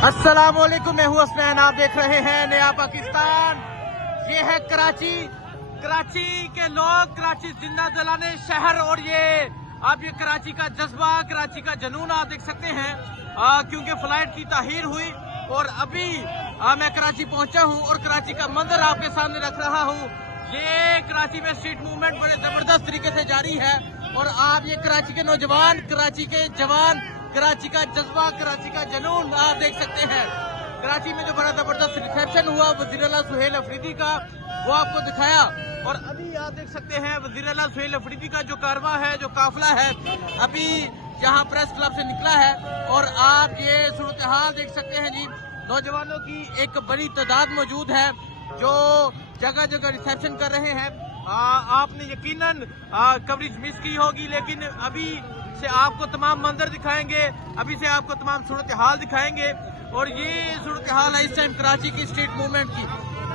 अस्सलामुअलैकुम, मैं हूँ हसनैन, आप देख रहे हैं नया पाकिस्तान। ये है कराची। कराची के लोग, कराची जिंदा दिलाने शहर, और ये आप ये कराची का जज्बा, कराची का जुनून आप देख सकते हैं। क्योंकि फ्लाइट की ताहीर हुई और अभी मैं कराची पहुंचा हूं और कराची का मंजर आपके सामने रख रहा हूं। ये कराची में स्ट्रीट मूवमेंट बड़े जबरदस्त तरीके से जारी है और आप ये कराची के नौजवान, कराची के जवान, कराची का जज्बा, कराची का जुनून आप देख सकते हैं। कराची में जो बड़ा जबरदस्त रिसेप्शन हुआ वज़ीर आला सुहेल अफरीदी का, वो आपको दिखाया। और अभी आप देख सकते हैं वज़ीर आला सुहेल अफरीदी का जो कारवां है, जो काफिला है, अभी यहाँ प्रेस क्लब से निकला है। और आप ये सूरत हाल देख सकते हैं जी। नौजवानों की एक बड़ी तादाद मौजूद है जो जगह जगह रिसेप्शन कर रहे हैं। आपने यकीनन कवरेज मिस की होगी, लेकिन अभी से आपको तमाम मंजर दिखाएंगे, अभी से आपको तमाम सूरत हाल दिखाएंगे। और ये सूरत हाल है इस टाइम कराची की स्ट्रीट मूवमेंट की,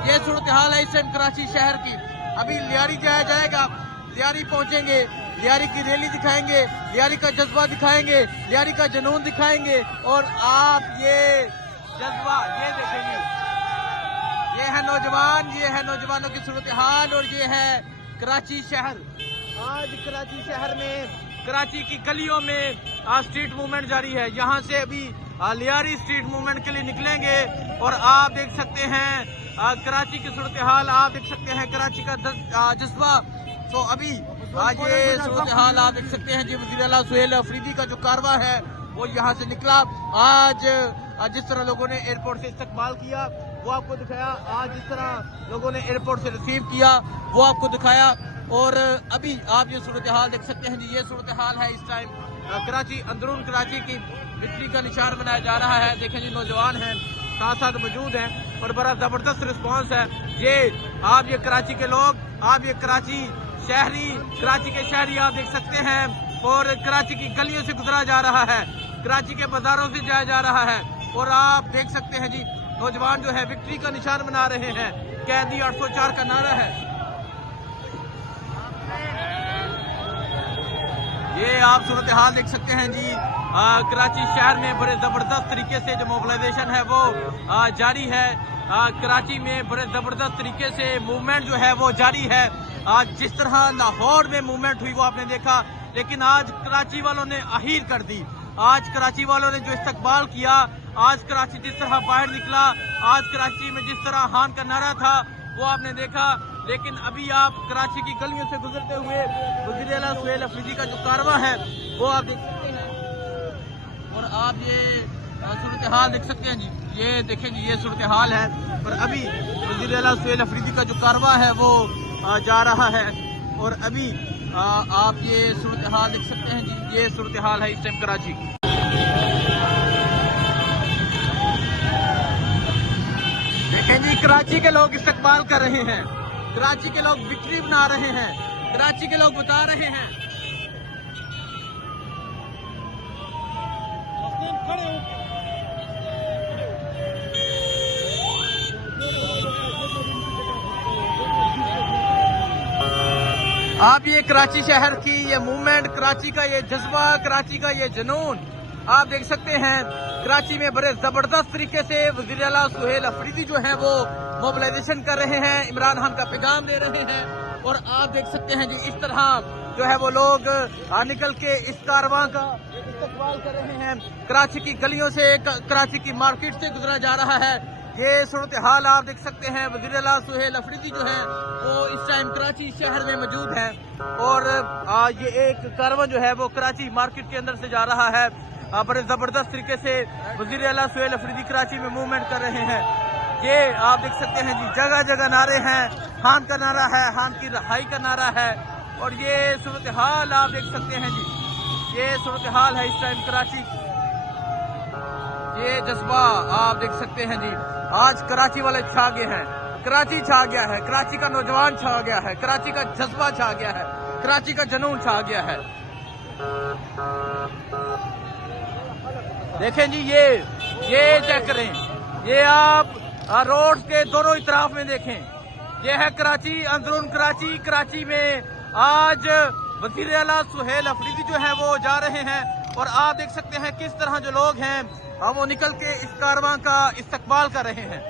ये सूरत हाल है इस टाइम कराची शहर की। अभी लियारी जाया जाएगा, लियारी पहुंचेंगे, लियारी की रैली दिखाएंगे, लियारी का जज्बा दिखाएंगे, लियारी का जुनून दिखाएंगे। और आप ये जज्बा ये देखेंगे, ये है नौजवान, ये है नौजवानों की सूरत हाल और ये है कराची शहर। आज कराची शहर में, कराची की गलियों में स्ट्रीट मूवमेंट जारी है। यहाँ से अभी लियारी स्ट्रीट मूवमेंट के लिए निकलेंगे और आप देख सकते हैं कराची की सूरत हाल, आप देख सकते हैं कराची का जज्बा। तो अभी ये सूरत हाल आप देख सकते हैं जी। वज़ीर आला सुहेल अफरीदी का जो कारवां है वो यहाँ से निकला। आज जिस तरह लोगों ने एयरपोर्ट से इस्तकबाल किया वो आपको दिखाया, आज जिस तरह लोगों ने एयरपोर्ट से रिसीव किया वो आपको दिखाया। और अभी आप ये सूरत हाल देख सकते हैं जी। ये सूरत हाल है इस टाइम कराची, अंदरून कराची की विक्ट्री का निशान बनाया जा रहा है। देखें जी, नौजवान हैं साथ साथ मौजूद हैं और बड़ा जबरदस्त रिस्पॉन्स है। ये आप ये कराची के लोग, आप ये कराची शहरी, कराची के शहरी आप देख सकते हैं। और कराची की गलियों से गुजरा जा रहा है, कराची के बाजारों से जाया जा रहा है। और आप देख सकते हैं जी, नौजवान जो है विक्ट्री का निशान बना रहे हैं। कैदी 804 का नारा है। ये आप सूरत हाल देख सकते हैं जी। कराची शहर में बड़े जबरदस्त तरीके से जो मोबिलाइजेशन है वो जारी है। कराची में बड़े जबरदस्त तरीके से मूवमेंट जो है वो जारी है। आज जिस तरह लाहौर में मूवमेंट हुई वो आपने देखा, लेकिन आज कराची वालों ने अहीर कर दी। आज कराची वालों ने जो इस्तकबाल किया, आज कराची जिस तरह बाहर निकला, आज कराची में जिस तरह हान का नारा था वो आपने देखा। लेकिन अभी आप कराची की गलियों से गुजरते हुए वज़ीर आला सुहेल अफरीदी का जो कारवां है वो आप देख सकते हैं। और आप ये सूरत हाल देख सकते हैं जी। ये देखें जी, ये सूरत हाल है। और अभी वज़ीर आला सुहेल अफरीदी का जो कारवां है वो जा रहा है। और अभी आप ये सूरत हाल देख सकते हैं जी। ये सूरत हाल है इस टाइम कराची की। देखें जी, कराची के लोग इस्तकबाल कर रहे हैं, कराची के लोग विक्ट्री बना रहे हैं, कराची के लोग बता रहे हैं। आप ये कराची शहर की ये मूवमेंट, कराची का ये जज्बा, कराची का ये जुनून आप देख सकते हैं। कराची में बड़े जबरदस्त तरीके से वज़ीर आला सुहेल अफरीदी जो है वो मोबिलाइजेशन कर रहे हैं, इमरान खान का पैगाम दे रहे हैं। और आप देख सकते हैं जी, इस तरह जो है वो लोग निकल के इस कारवां का इस्तकबाल कर रहे हैं। कराची की गलियों से, कराची की मार्केट से गुजरा जा रहा है। ये सूरत हाल आप देख सकते हैं। वज़ीर आला सुहेल अफरीदी जो है वो इस टाइम कराची शहर में मौजूद है। और ये एक कारवां जो है वो कराची मार्केट के अंदर से जा रहा है। बड़े जबरदस्त तरीके से वज़ीर आला सुहेल अफरीदी कराची में मूवमेंट कर रहे हैं। ये आप देख सकते हैं जी, जगह जगह नारे हैं। हान का नारा है, हान की रहाई का नारा है। और ये सूरत हाल आप देख सकते हैं जी। ये सूरत हाल है इस टाइम कराची की। ये जज्बा आप देख सकते हैं जी। आज कराची वाले छा गए हैं, कराची छा गया है, कराची का नौजवान छा गया है, कराची का जज्बा छा गया है, कराची का जुनून छा गया है। देखें जी, ये चेक करें, ये आप रोड के दोनों इतराफ में देखें। ये है कराची, अंदरून कराची। कराची में आज वज़ीर आला सुहेल अफरीदी जो है वो जा रहे हैं। और आप देख सकते हैं किस तरह जो लोग हैं हम वो निकल के इस कारवां का इस्तकबाल कर रहे हैं।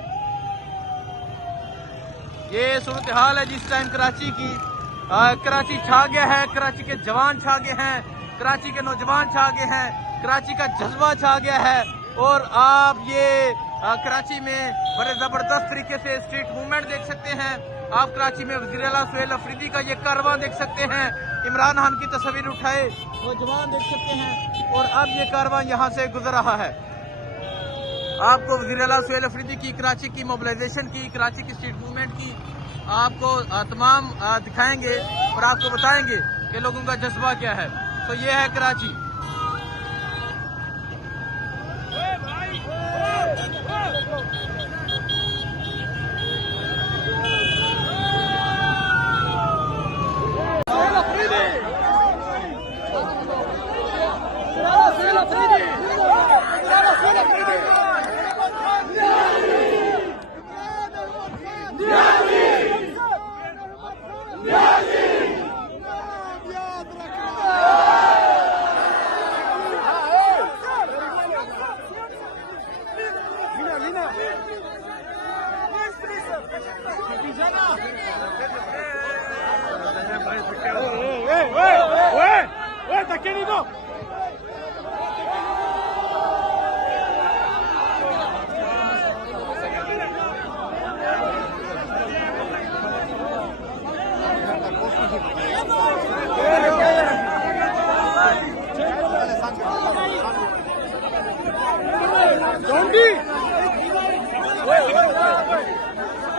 ये सूरत हाल है जिस टाइम कराची की। कराची छा गया है, कराची के जवान छा गए हैं, कराची के नौजवान छा गए हैं, कराची का जज्बा छा गया है। और आप ये कराची में बड़े जबरदस्त तरीके से स्ट्रीट मूवमेंट देख सकते हैं। आप कराची में वज़ीर आला सुहेल अफरीदी का ये कारवां देख सकते हैं। इमरान खान की तस्वीर उठाए नौजवान देख सकते हैं। और अब ये कारवां यहाँ से गुजर रहा है। आपको वज़ीर आला सुहेल अफरीदी की कराची की मोबिलाइजेशन की, कराची की स्ट्रीट मूवमेंट की आपको तमाम दिखाएंगे और आपको बताएंगे कि लोगों का जज्बा क्या है। तो ये है कराची।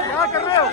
क्या कर रहे हो?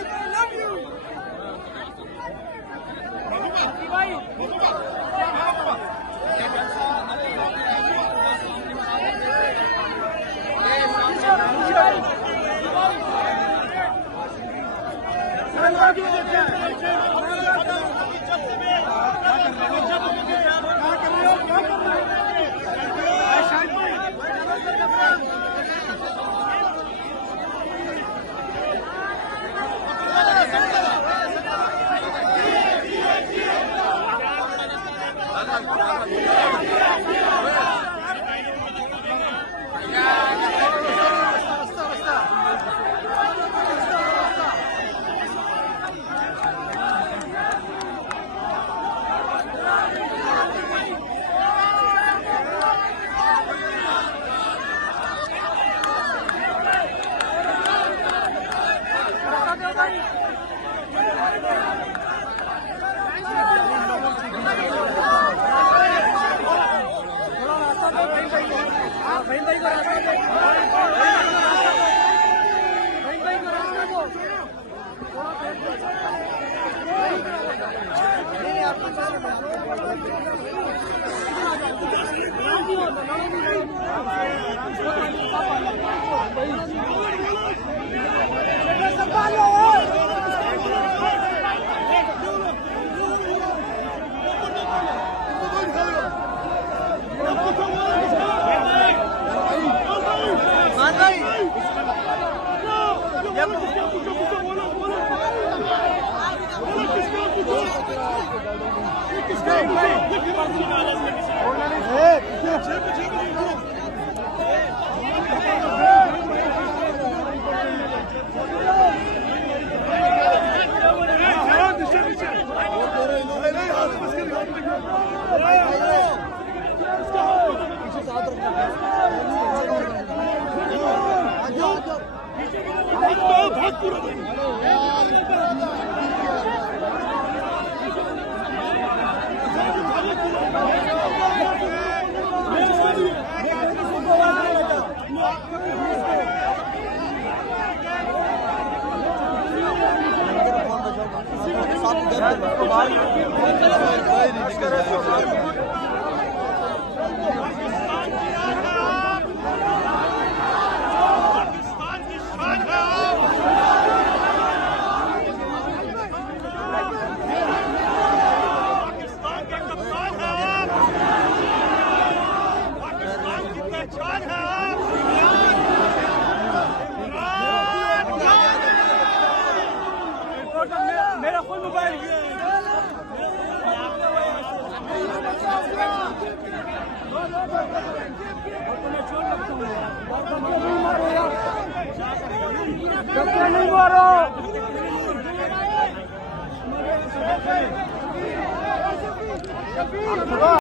मेरा फोन मोबाइल नहीं मारो।